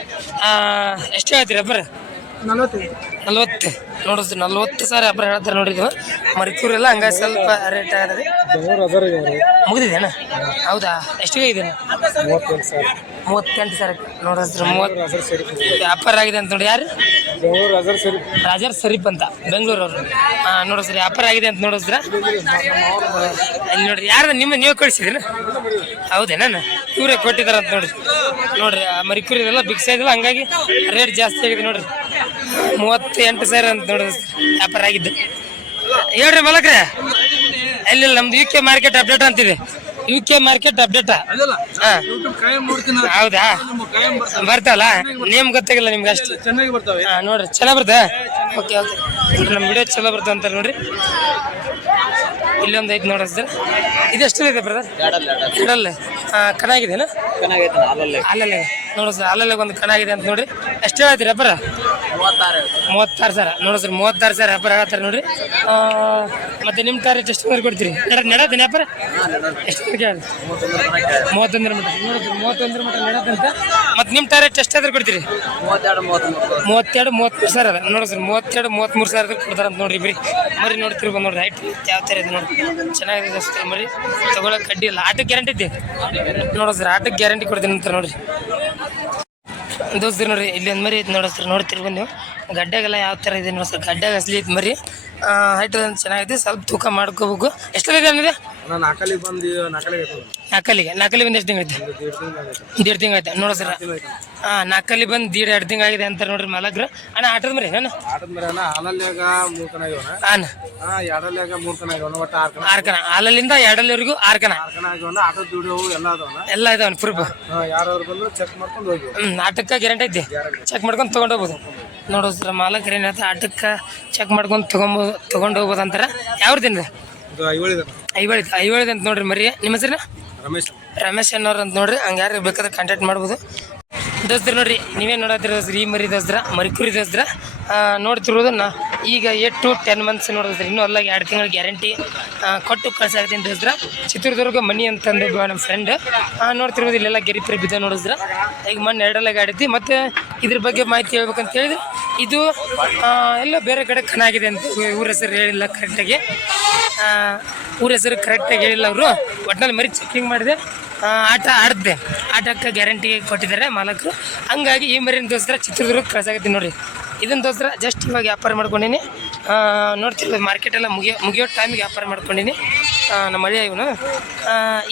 ಎಷ್ಟು ಹೇಳ್ತೀರಾ ಅಬ್ಬರ ನಲ್ವತ್ತು. ನೋಡಿದ್ರಿ ನಲ್ವತ್ತು ಸಾವಿರ ವ್ಯಾಪಾರ ಹೇಳ್ತಾರೆ ನೋಡ್ರಿ ಇದು. ಮರಿಕೂರೆಲ್ಲ ಹಂಗಾಗಿ ಸ್ವಲ್ಪ ರೇಟ್ ಆಗದೆ. ಮುಗಿದಿದೇನ? ಹೌದಾ? ಎಷ್ಟಿಗೆ ಇದೇನ ಮೂವತ್ತೆಂಟು ಸಾವಿರ ನೋಡಿದ್ರಿ ಮೂವತ್ತು ವ್ಯಾಪಾರ ಆಗಿದೆ ಅಂತ ನೋಡಿ ಯಾರು? ರಾಜರ್ ಸರೀಪ್ ಅಂತ ಬೆಂಗಳೂರವ್ರು. ಹಾಂ ನೋಡಿಸ್ರಿ ವ್ಯಾಪಾರ ಆಗಿದೆ ಅಂತ ನೋಡಿದ್ರ ನೋಡ್ರಿ ಯಾರು ನಿಮ್ಮ ನೀವು ಕಳಿಸಿದ್ರಿ ಹೌದೇನ? ಇವರೇ ಕೊಟ್ಟಿದಾರ ಅಂತ ನೋಡ್ರಿ. ನೋಡ್ರಿ ಆ ಬಿಕ್ಸ್ ಬಿಗ್ ಸೈಜ್ ಹಂಗಾಗಿ ರೇಟ್ ಜಾಸ್ತಿ ಆಗಿದೆ ನೋಡ್ರಿ. ಮೂವತ್ತೆಂಟು ಸಾವಿರ ಅಂತ ನೋಡಿದ್ರೆ ವ್ಯಾಪಾರ ಆಗಿದ್ದು. ಹೇಳ್ರಿ ಮಲಕ್ರೆ. ಇಲ್ಲ ನಮ್ದು ಯು ಕೆ ಮಾರ್ಕೆಟ್ ಅಪ್ಡೇಟ್ ಅಂತಿದೆ. ಯು ಕೆ ಮಾರ್ಕೆಟ್ ಅಪ್ಡೇಟ್ ಹೌದಾ? ಬರ್ತಲ್ಲ? ನೇಮ್ ಗೊತ್ತಾಗಿಲ್ಲ ನಿಮ್ಗೆ ಅಷ್ಟು. ಚೆನ್ನಾಗಿ ಬರ್ತವೆ. ಹಾ ನೋಡ್ರಿ. ಚೆನ್ನಾಗಿ ಬರ್ತಾ ಓಕೆ ಓಕೆ ನಮ್ಮ ವಿಡಿಯೋ ಚಲೋ ಬರ್ತದೆ ಅಂತ ನೋಡ್ರಿ. ಇಲ್ಲೊಂದು ಐತೆ ನೋಡ್ರಿ ಸರ್. ಇದೆಷ್ಟು ಇದೆ ಬ್ರದರ್ ಎರಡಲ್ಲ ಚೆನ್ನಾಗೈತೆ ಹಾಲಲ್ಲಿ ಅಲ್ಲಲ್ಲೇ. ನೋಡು ಸರ್ ಅಲ್ಲಲ್ಲೇ ಒಂದು ಕಣಾಗಿದೆ ಅಂತ ನೋಡ್ರಿ. ಎಷ್ಟು ಹೇಳ್ತೀರಿ ಅಬ್ಬರ ಮೂವತ್ತಾರು ಸರ್ ನೋಡಿ ಸರ್ ಮೂವತ್ತಾರು ಸರ್ ವ್ಯಾಪಾರ ಹೇಳ್ತಾರೆ ನೋಡ್ರಿ. ಮತ್ತೆ ನಿಮ್ಮ ಟಾರ್ ಎಷ್ಟು ಮೇಲೆ ಕೊಡ್ತೀರಿ? ನಡ ನಡತೀನಿ ವ್ಯಾಪಾರ ಎಷ್ಟು ಕೇಳಿ ಮೂವತ್ತೊಂದರ ಮಟ್ಟ. ನೋಡಿದ್ರಿ ಮೂವತ್ತೊಂದರ ಮಟ್ಟ ನಡತ್ತಂತ ಮತ್ತೆ ನಿಮ್ಮ ಎಷ್ಟು ಆದ್ರೆ ಕೊಡ್ತೀರಿ? ಮೂವತ್ತೆರಡು ಮೂವತ್ತ್ಮೂರು ಸಾವಿರ ಅದ. ನೋಡಿ ಸರ್ ಮೂವತ್ತೆರಡು ಮೂವತ್ತ್ಮೂರು ಸಾವಿರ ಕೊಡ್ತಾರೆ ಅಂತ ನೋಡ್ರಿ ಬರೀ. ಮರಿ ನೋಡ್ತಿರ್ಬೋದು ನೋಡ್ರಿ. ರೈಟ್ ಯಾವ ಥರ ಇದೆ ನೋಡಿ ಚೆನ್ನಾಗಿದೆ ಅಷ್ಟೇ ಮರಿ. ತಗೊಳಕ್ಕೆ ಕಡ್ಡಿ ಇಲ್ಲ. ಆಟಕ್ಕೆ ಗ್ಯಾರಂಟಿ ಇದೆ ನೋಡೋ ಸರ್ ಆಟಕ್ಕೆ ಗ್ಯಾರಂಟಿ ಕೊಡ್ತೀನಿ ಅಂತ ನೋಡ್ರಿ. ದೋಸ್ತರು ನೋಡ್ರಿ, ಇಲ್ಲಿ ಒಂದು ಮರಿ ಐತೆ ನೋಡೋ ಸರ್ ನೋಡ್ತಿರ್ಬೋದು ನೀವು ಗಡ್ಡೆಗೆಲ್ಲ ಯಾವ ಥರ ಇದೆ ನೋಡಿ ಸರ್ ಗಡ್ಡೆಗೆ ಅಸಲಿ ಐತೆ ಮರಿ. ಹೈಟ್ ಚೆನ್ನಾಗಿದೆ ಸ್ವಲ್ಪ ತೂಕ ಮಾಡ್ಕೋಬೇಕು. ಎಷ್ಟು ಅನ್ನಿದೆ ನಾನು ನಾಲ್ಕಲ್ಲಿ ಬಂದು ನಾಲ್ಕಲ್ಲಿ ಐತದ ನಾಲ್ಕಲ್ಲಿಗೆ ನಾಲ್ಕಲ್ಲಿ ಬಂದು ಎಷ್ಟು ತಿಂಗಳು ಐತೆ? ದೇಡ್ ತಿಂಗ್ಳು ಐತೆ. ನೋಡ ಸರ್. ಹಾಂ ನಾಲ್ಕಲ್ಲಿ ಬಂದು ದೀಡ್ ಎರಡು ತಿಂಗಳು ಆಗಿದೆ ಅಂತಾರೆ ನೋಡ್ರಿ ಮಾಲಕ್ರು. ಅಣ್ಣ ಆಟದ ಮರಿ ನಾನು ಆಟದ ಮೇಲೆ ಹಾಲಲ್ಯಾಗ ಮೂರು ಕಣ ಆಗ್ಯವನ ಹಾಂ ಎರಡಲ್ಯಾಗ ಮೂರು ಕಣ ಆಗ್ಯವನ ಒಟ್ಟು ಆರು ಕಣ ಆರು ಕಣ. ಹಾಲಲ್ಲಿಂದ ಎರಡಲ್ಲಿವರೆಗೂ ಆರ್ಕನ ಕಣ. ಆರು ಕಣ ಆಗ್ಯವನ ಆಟದ ದುಡಿಯವು ಎಲ್ಲ ಅದಾವನ ಎಲ್ಲ ಇದಾವನ್ ಪ್ರೂಫ್ ಹಾ ಯಾರು ಬಂದ್ರು ಚೆಕ್ ಮಾಡ್ಕೊಂಡು ಹೋಗಿ ಹ್ಞೂ ಆಟಕ್ಕೆ ಗ್ಯಾರಂಟಿ ಐತಿ. ಚೆಕ್ ಮಾಡ್ಕೊಂಡು ತೊಗೊಂಡು ಹೋಗ್ಬೋದು. ನೋಡೋ ಸರ್ ಮಾಲಕರು ಏನಾಯ್ತು ಆಟಕ್ಕೆ ಚೆಕ್ ಮಾಡ್ಕೊಂಡು ತಗೊಂಬ ತೊಗೊಂಡು ಹೋಗ್ಬೋದು ಅಂತಾರೆ. ಯಾವ್ದು ಇದು ಐವಳಿದ ಐವಳಿದ ಐವಳಿದ ಅಂತ ನೋಡ್ರಿ ಮರಿ ನಿಮ್ಮ ಹೆಸರು ರಮೇಶ್ ರಮೇಶ್ ಅನ್ನೋರು ಅಂತ ನೋಡ್ರಿ. ಹಂಗೆ ಯಾರು ಬೇಕಾದ್ರೆ ಕಾಂಟ್ಯಾಕ್ಟ್ ಮಾಡ್ಬೋದು. ದೋಸ್ತ್ರ ನೋಡ್ರಿ ನೀವೇ ನೋಡತ್ತಿರ ದೋಸ್ತ್ರಿ ಈ ಮರಿ ದೋಸ್ತ್ರ ಮರಿಕುರಿ ದೋಸ್ತ್ರ ನೋಡ್ತಿರೋದನ್ನ ಈಗ ಏಟ್ ಟು ಟೆನ್ ಮಂತ್ಸ್ ನೋಡಿದ್ರೆ ಇನ್ನೂ ಅಲ್ಲ ಎರಡು ತಿಂಗಳು ಗ್ಯಾರಂಟಿ ಕೊಟ್ಟು ಕಳ್ಸಾಕತ್ತೀನಿ ದೋಸ್ತ್ರ. ಚಿತ್ರದುರ್ಗ ಮನಿ ಅಂತಂದು ನಮ್ಮ ಫ್ರೆಂಡ್ ನೋಡ್ತಿರೋದು ಇಲ್ಲೆಲ್ಲ ಗೆರಿ ಪರಿ ಬಿದ್ದ ನೋಡಿದ್ರ. ಈಗ ಮಣ್ಣು ಎರಡೆಲ್ಲ ಗಾಡಿತಿ ಮತ್ತು ಇದ್ರ ಬಗ್ಗೆ ಮಾಹಿತಿ ಹೇಳ್ಬೇಕಂತ ಹೇಳಿದ್ರೆ, ಇದು ಎಲ್ಲ ಬೇರೆ ಕಡೆ ಕನಾಗಿದೆ ಅಂತ ಊರ ಹೆಸರು ಹೇಳಿಲ್ಲ ಕರೆಕ್ಟಾಗಿ ಊರ ಹೆಸರು ಕರೆಕ್ಟಾಗಿ ಹೇಳಿಲ್ಲ ಅವರು. ಒಟ್ನಲ್ಲಿ ಮರಿ ಚೆಕಿಂಗ್ ಮಾಡಿದೆ. ಆಟ ಆಡಿದೆ. ಆಟಕ್ಕೆ ಗ್ಯಾರಂಟಿ ಕೊಟ್ಟಿದ್ದಾರೆ ಮಾಲಕರು. ಹಂಗಾಗಿ ಈ ಮರಿನ ದೋಸ್ತರ ಚಿತ್ರದುರ್ಗ ಕಳ್ಸಾಕತ್ತೀನಿ ನೋಡಿರಿ. ಇದನ್ನ ದೋಸ್ತರ ಜಸ್ಟ್ ಇವಾಗ ವ್ಯಾಪಾರ ಮಾಡ್ಕೊಂಡೀನಿ. ನೋಡ್ತಿರ್ಬೋದು ಮಾರ್ಕೆಟೆಲ್ಲ ಮುಗಿಯೋ ಮುಗಿಯೋ ಟೈಮಿಗೆ ವ್ಯಾಪಾರ ಮಾಡ್ಕೊಂಡೀನಿ. ನಮ್ಮ ಹಳ್ಳಿಯ ಇವನು.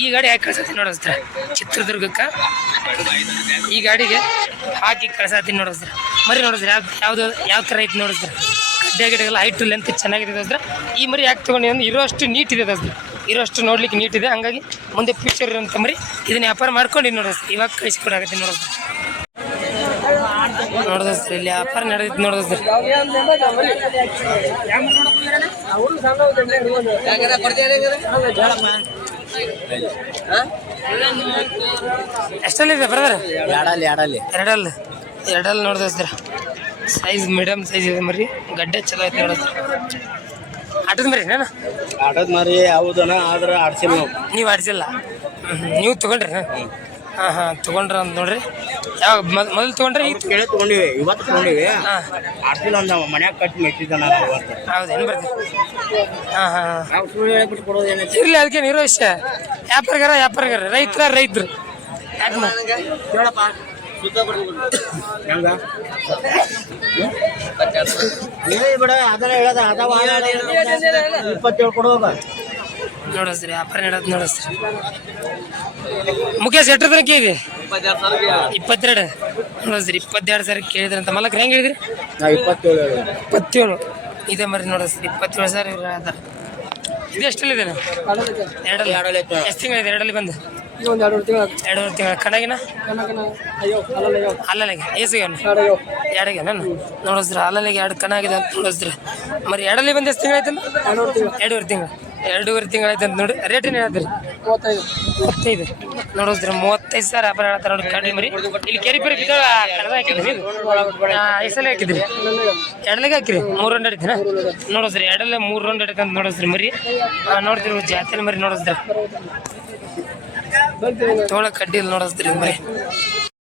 ಈ ಗಾಡಿ ಯಾಕೆ ಕಳ್ಸತ್ತೀನಿ ನೋಡೋಸ್ತ್ರ ಚಿತ್ರದುರ್ಗಕ್ಕೆ. ಈ ಗಾಡಿಗೆ ಹಾಕಿ ಕಳ್ಸತ್ತೀನಿ ನೋಡೋಸ್ತ್ರ ಮರಿ ನೋಡಿದ್ರೆ ಯಾವ್ದು ಯಾವುದು ಯಾವ ಥರ ಐತೆ ನೋಡಿದ್ರೆ ಗಡ್ಡೆ ಗಿಡಗೆಲ್ಲ ಹೈಟ್ ಲೆಂತ್ ಚೆನ್ನಾಗಿದೆ ದೋಸ್ತ್ರ. ಈ ಮರಿ ಯಾಕೆ ತೊಗೊಂಡಿ ಅಂದ್ರೆ ಇರೋಷ್ಟು ನೀಟ್ ಇದೆ ದೋಸ್ತ್ರ. ಇರೋಷ್ಟು ನೋಡ್ಲಿಕ್ಕೆ ನೀಟ್ ಇದೆ. ಹಂಗಾಗಿ ಮುಂದೆ ಫ್ಯೂಚರ್ ಇರೋಂಥ ಮರಿ ಇದನ್ನ ವ್ಯಾಪಾರ ಮಾಡ್ಕೊಂಡು ನೋಡೋದು ಇವಾಗ ಕಳಿಸ್ಕೊಡಾಗತ್ತೆ ನೋಡಿಸ್ತಾರೆ ನೋಡಿದ್ರೆ ಇಲ್ಲಿ ವ್ಯಾಪಾರ ನಡೆದೈತೆ ಎಷ್ಟಲ್ಲಿ ಇದೆ ಬ್ರದರ್ ಎರಡಲ್ಲಿ ಎರಡಲ್ಲಿ. ಎರಡಲ್ಲಿ. ಎರಡಲ್ಲಿ ನೋಡಿದ್ರೆ ಸೈಜ್ ಮೀಡಿಯಮ್ ಸೈಜ್ ಇದೆ ಮರಿ ಗಡ್ಡೆ ಚಲೋ ಐತೆ ನೋಡಿದ್ರೆ ಆಟದ ಮರಿ ನಾನು ಆಟದ ಮರಿ ಹೌದನ ಆದ್ರೆ ಆಡ್ಸಿಲ್ಲ ನಾವು. ನೀವು ಆಡ್ಸಿಲ್ಲ? ನೀವು ತೊಗೊಂಡ್ರಿ ಹಾಂ ಹಾಂ ತೊಗೊಂಡ್ರ ಅಂತ ನೋಡ್ರಿ. ಯಾವ ಮೊದಲು ತೊಗೊಂಡ್ರಿ ಈಗ ಕೇಳಿ ತಗೊಂಡಿವಿ ಇವತ್ತು ತಗೊಂಡಿವಿ. ಹಾಂ. ಆಡ್ಸಿಲ್ಲ ಅಂದ ಮನ್ಯಾಗ ಕಟ್ಟಿ ಮೆಟ್ಟಿದ್ದಾನ ಹೌದೇನು ಬರ್ತೀವಿ ಹಾಂ ಹಾಂ ಹಾಂ. ನಾವು ಸುಳ್ಳು ಹೇಳ್ಬಿಟ್ಟು ಕೊಡೋದು ಏನೈತಿ ಇರ್ಲಿ ಅದಕ್ಕೆ ಇರೋ ವಿಷಯ. ವ್ಯಾಪಾರಗಾರ ವ್ಯಾಪಾರಗಾರ ರೈತರ ರೈತರು. ಕೇಳಪ್ಪ. ಬಿಡ ಅದನ್ನ ಹೇಳದ ಅದಾವ ಇಪ್ಪತ್ತೇಳು ಕೊಡುವಾಗ ನೋಡಿಸ್ರಿ ವ್ಯಾಪಾರ ನಡೆದ್ ನೋಡಿಸ್ರಿ. ಮುಖೇಶ್ ಎಷ್ಟರ ತನಕ ಇದೆ ಇಪ್ಪತ್ತೆರಡು. ನೋಡಿಸ್ರಿ ಇಪ್ಪತ್ತೆರಡು ಸಾವಿರ ಕೇಳಿದ್ರಿ ಅಂತ ಮಲಕ್ರ ಹೆಂಗೆ ಹೇಳಿದ್ರಿ? ಇಪ್ಪತ್ತೇಳು ಇದೆ ಮರಿ ನೋಡಿಸ್ರಿ ಇಪ್ಪತ್ತೇಳು ಸಾವಿರ ಇವ್ರು ಅದ. ಇದು ಎಷ್ಟಲ್ಲಿದೆ ಎರಡಲ್ಲಿ. ಎರಡಲ್ಲಿ. ಎಷ್ಟು ತಿಂಗಳಿದೆ? ಎರಡಲ್ಲಿ ಬಂದು? ಎರಡೂವರೆ ತಿಂಗಳ ಕಡಗಿನ ಅಲ್ಲಲ್ಲಿಗೆ ಏಸಿಗೆ ಎರಡಿಗೆ ನಾನು ನೋಡಿಸ್ರಿ ಅಲ್ಲಲ್ಲಿಗೆ ಎರಡು ಕಣ ಆಗಿದೆ ಅಂತ ನೋಡಿಸ್ರಿ. ಮರಿ ಎರಡಲ್ಲಿ ಬಂದು ಎಷ್ಟು ತಿಂಗಳಾಯ್ತಲ್ಲ ಎರಡೂವರೆ ತಿಂಗಳು. ಎರಡೂವರೆ ತಿಂಗಳಾಯ್ತು ಅಂತ ನೋಡಿ. ರೇಟ್ ಏನು ಹೇಳ್ತೀರಿ ಮೂವತ್ತೈದು ನೋಡಿಸ್ರಿ ಮೂವತ್ತೈದು ಸಾವಿರ ವ್ಯಾಪಾರ ಹೇಳ್ತಾರೆ ನೋಡಿ, ಕಡಿಮೆ ಮರಿ. ಇಲ್ಲಿ ಕೆರಿ ಪರಿ ಕಡದ ಹಾಕಿದ್ರಿ ಐಸಲೆ ಹಾಕಿದ್ರಿ. ಎರಡಲಿಗೆ ಹಾಕಿರಿ? ಮೂರು ರೌಂಡ್ ಹಿಡಿತೀನ ನೋಡಿಸ್ರಿ ಎರಡಲ್ಲೇ ಮೂರು ರೌಂಡ್ ಹಿಡಿತಂತ ನೋಡಿಸ್ರಿ ಮರಿ. ನೋಡಿದ್ರಿ ಜಾತ್ರೆ ಮರಿ ನೋಡಿಸ್ರಿ ತೋಳ ಕಡ್ಡಿ ನೋಡಿಸ್ರಿ ಮರಿ.